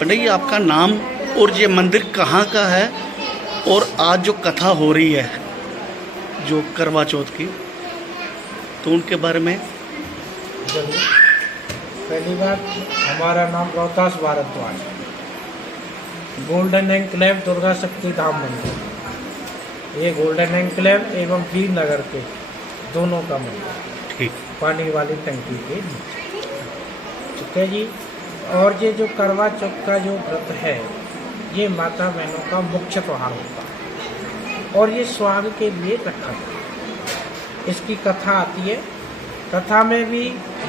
पंडित जी, आपका नाम और ये मंदिर कहाँ का है, और आज जो कथा हो रही है जो करवा चौथ की, तो उनके बारे में। पहली बात, हमारा नाम रोहतास भारद्वाज, गोल्डन एन्क्लेव दुर्गा शक्ति धाम मंदिर। ये गोल्डन एन्क्लेव एवं वीर नगर के दोनों का मंदिर, ठीक, पानी वाली टंकी के नीचे। ठीक है जी। और ये जो करवा चौथ का जो व्रत है, ये माता बहनों का मुख्य त्योहार होता है और ये स्वाग के लिए रखा जाता है। इसकी कथा आती है। कथा में भी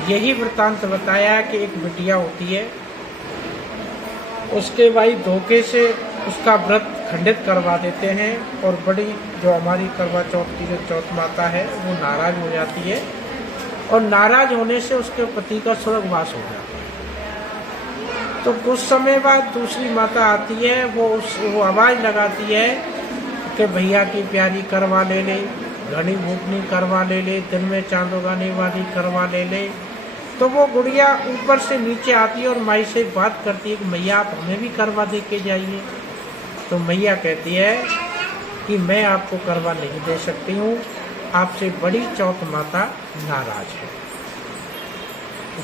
यही वृत्तांत बताया है कि एक बिटिया होती है, उसके भाई धोखे से उसका व्रत खंडित करवा देते हैं और बड़ी जो हमारी करवा चौथ की जो चौथ माता है वो नाराज हो जाती है, और नाराज होने से उसके पति का स्वर्गवास हो जाता है। तो कुछ समय बाद दूसरी माता आती है, वो आवाज़ लगाती है कि भैया की प्यारी करवा ले ले, घनी भूखनी करवा ले ले, दिन में चांद उगाने वाली करवा ले ले। तो वो गुड़िया ऊपर से नीचे आती है और माई से बात करती है कि मैया आप हमें भी करवा दे के जाइए। तो मैया कहती है कि मैं आपको करवा नहीं दे सकती हूँ, आपसे बड़ी चौथ माता नाराज है।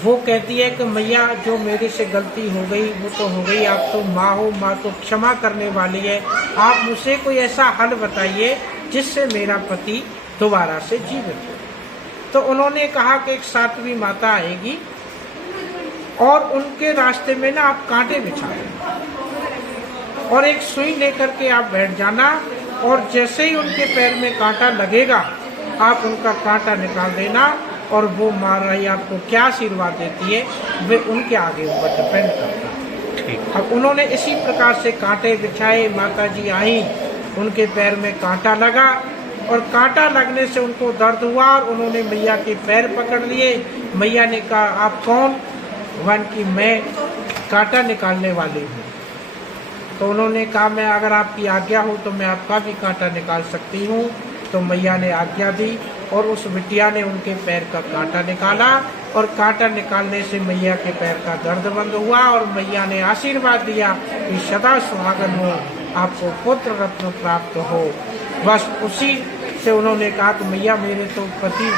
वो कहती है कि मैया जो मेरे से गलती हो गई वो तो हो गई, आप तो माँ हो, माँ तो क्षमा करने वाली है। आप मुझे कोई ऐसा हल बताइए जिससे मेरा पति दोबारा से जीवित हो। तो उन्होंने कहा कि एक सातवीं माता आएगी और उनके रास्ते में ना आप कांटे बिछा देना और एक सुई लेकर के आप बैठ जाना, और जैसे ही उनके पैर में कांटा लगेगा आप उनका कांटा निकाल देना, और वो महारानी आपको क्या आशीर्वाद देती है वे उनके आगे ऊपर डिपेंड करता है। अब उन्होंने इसी प्रकार से कांटे बिछाए, माता जी आई, उनके पैर में कांटा लगा और कांटा लगने से उनको दर्द हुआ और उन्होंने मैया के पैर पकड़ लिए। मैया ने कहा आप कौन? भगवान की मैं कांटा निकालने वाली हूँ। तो उन्होंने कहा मैं अगर आपकी आज्ञा हो तो मैं आपका भी कांटा निकाल सकती हूँ। तो मैया ने आज्ञा दी और उस बिटिया ने उनके पैर का कांटा निकाला, और कांटा निकालने से मैया के पैर का दर्द बंद हुआ और मैया ने आशीर्वाद दिया कि सदा सुहागन हो, आपको पुत्र रत्न प्राप्त हो। बस उसी से उन्होंने कहा कि मैया मेरे तो पति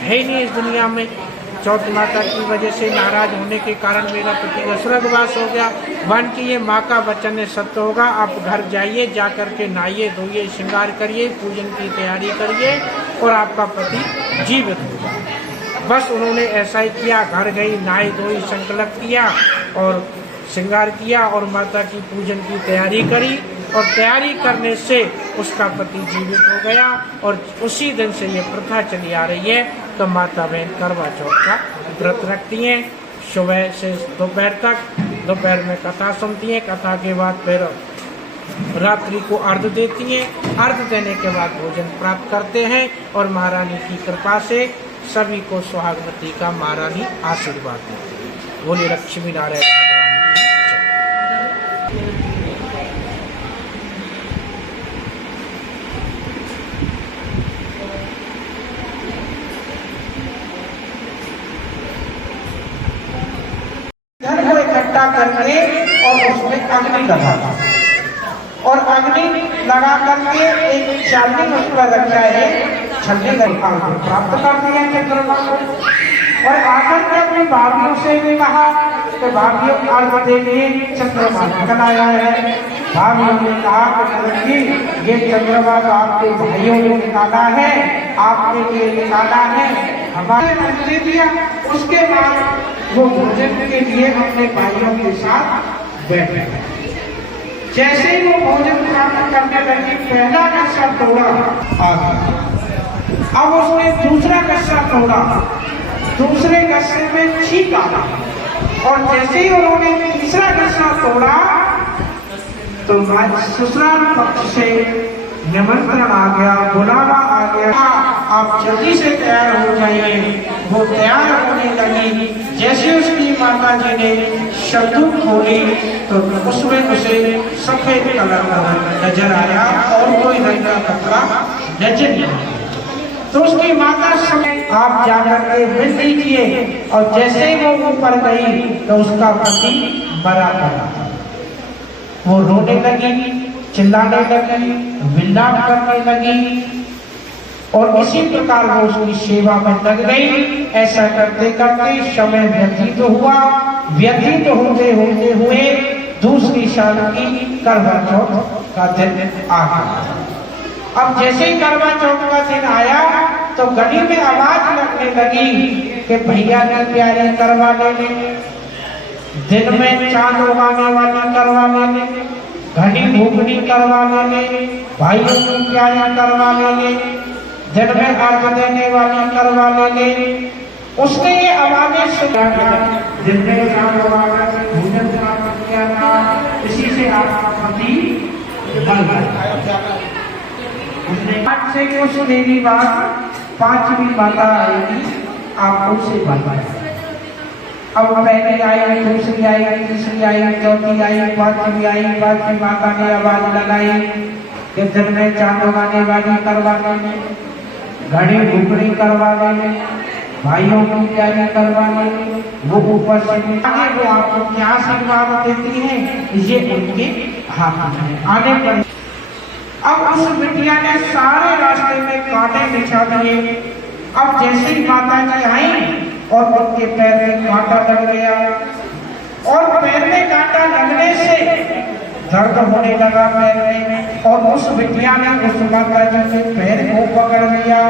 है ही नहीं इस दुनिया में, चौथ माता की वजह से नाराज होने के कारण मेरा पति का स्वर्गवास हो गया। वन की ये माँ का वचन है सत्य होगा, आप घर जाइए, जा करके नहाइए धोइए, श्रृंगार करिए, पूजन की तैयारी करिए और आपका पति जीवित होगा। बस उन्होंने ऐसा ही किया, घर गई, नहाई धोई, संकल्प किया और श्रृंगार किया और माता की पूजन की तैयारी करी, और तैयारी करने से उसका पति जीवित हो गया। और उसी दिन से ये प्रथा चली आ रही है तो माता बहन करवा चौथ का व्रत रखती हैं, सुबह से दोपहर तक। दोपहर में कथा सुनती हैं, कथा के बाद फिर रात्रि को अर्घ देती हैं, अर्घ देने के बाद भोजन प्राप्त करते हैं और महारानी की कृपा से सभी को सुहागवती का महारानी आशीर्वाद देती है। बोले लक्ष्मी नारायण भगवान की जय। इकट्ठा करके और उसमें अग्नि लगा और अग्नि लगा करके एक चांदी उस पर रख जाए, छल्ले प्राप्त कर दिया और आकर के अपनी भाभीों से भी कहा कि भाभीियों अर्घ देने चंद्रमा निकल आया है। भाभीियों ने कहा कि नंद जी ये चंद्रमा तो आपके भाइयों ने निकाला है, आपके लिए निकाला है, हमारे मन दे दिया। उसके बाद वो भोजन के लिए अपने भाइयों के साथ बैठे। जैसे ही वो भोजन प्राप्त करने लगी, पहला कस्सा तोड़ा आ गया। अब उसने दूसरा कस्सा तोड़ा, दूसरे कस्से में छींक आ गया। और जैसे ही उन्होंने तीसरा कस्सा तोड़ा तो ससुराल पक्ष से निमंत्रण आ गया, बुलावा आ गया, आप जल्दी से तैयार हो जाइए। वो तैयार होने लगी। जैसे उसकी माता जी ने शब्दूक खोली तो उसमें उसे सफेद कलर का नजर आया और कोई रंग का कपड़ा नजर नहीं आया। तो उसकी माता समय आप जाकर के मिल लीजिए। और जैसे ही वो ऊपर गई तो उसका पति मरा पड़ा। वो रोने लगी, चिल्लाने लगी, विलाप करने लगी और इसी प्रकार वो उसकी सेवा में लग गई। ऐसा करते करते समय व्यतीत हुआ। व्यतीत होते होते हुए दूसरी साल की करवा चौथ का दिन आ गया। अब जैसे ही करवा चौथ का दिन आया तो गली में आवाज लगने लगी कि भैया की प्यारी करवा लेने, दिन में चांद उगाने वाली करवा लेने, घड़ी भूखनी करवा लेने, भाइयों की प्यारी करवा लेने, दिन में अर्घ देने वाली करवा लेने। उसने ये आवाजें सुना, दिन में चांद उगाना भोजन प्राप्त किया था, इसी से आपका पति बन गया। आज से कुछ देरी बाद पांचवी माता आएगी, आप उनसे बनवाए। अब पहली आई, दूसरी आई, तीसरी आई, चौथी आई, पांचवी आई। पांचवी माता ने आवाज लगाई कि दिन में चांद उगाने वाली करवा लेने, घड़ी भुकड़ी करवा लेने, भाइयों की प्यारी करवा लेने। वो ऊपर से आगे वो आपको क्या आशीर्वाद देती है ये उनके हाथ में आने पर। अब उस बिटिया ने सारे रास्ते में कांटे बिछा दिए। अब जैसे ही माता जी आई और उनके पैर में कांटा लग गया और पैर में कांटा लगने से दर्द होने लगा पैर में। और उस बिटिया ने उस माता जी के पैर को पकड़ लिया।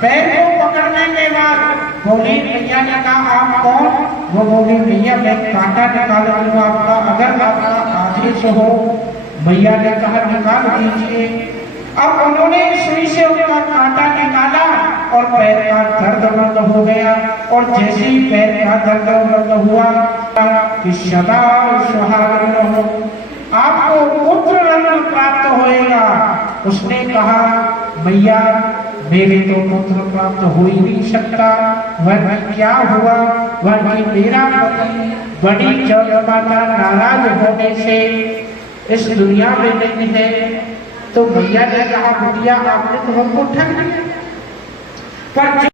पैर को पकड़ने के बाद बोली, भैया ने कहा आप कौन? वो बोली, भैया मैं कांटा निकाल लूंगा आपका, अगर आपका आदेश हो। भैया ने कहा निकाल दीजिए। अब उन्होंने सुई से उनका कांटा निकाला और पैर का दर्द बंद हो गया। और जैसे ही पैर का दर्द बंद हुआ कि सदा सुहागन हो, आपको पुत्र रत्न प्राप्त होएगा। उसने कहा, भैया मेरे तो पुत्र प्राप्त हो ही नहीं सकता। वह क्या हुआ? वह मेरा पति बड़ी जगमाता नाराज होने से इस दुनिया में नहीं है। तो भैया ने कहा, बिटिया आपने तो हमको ठग दिया, पर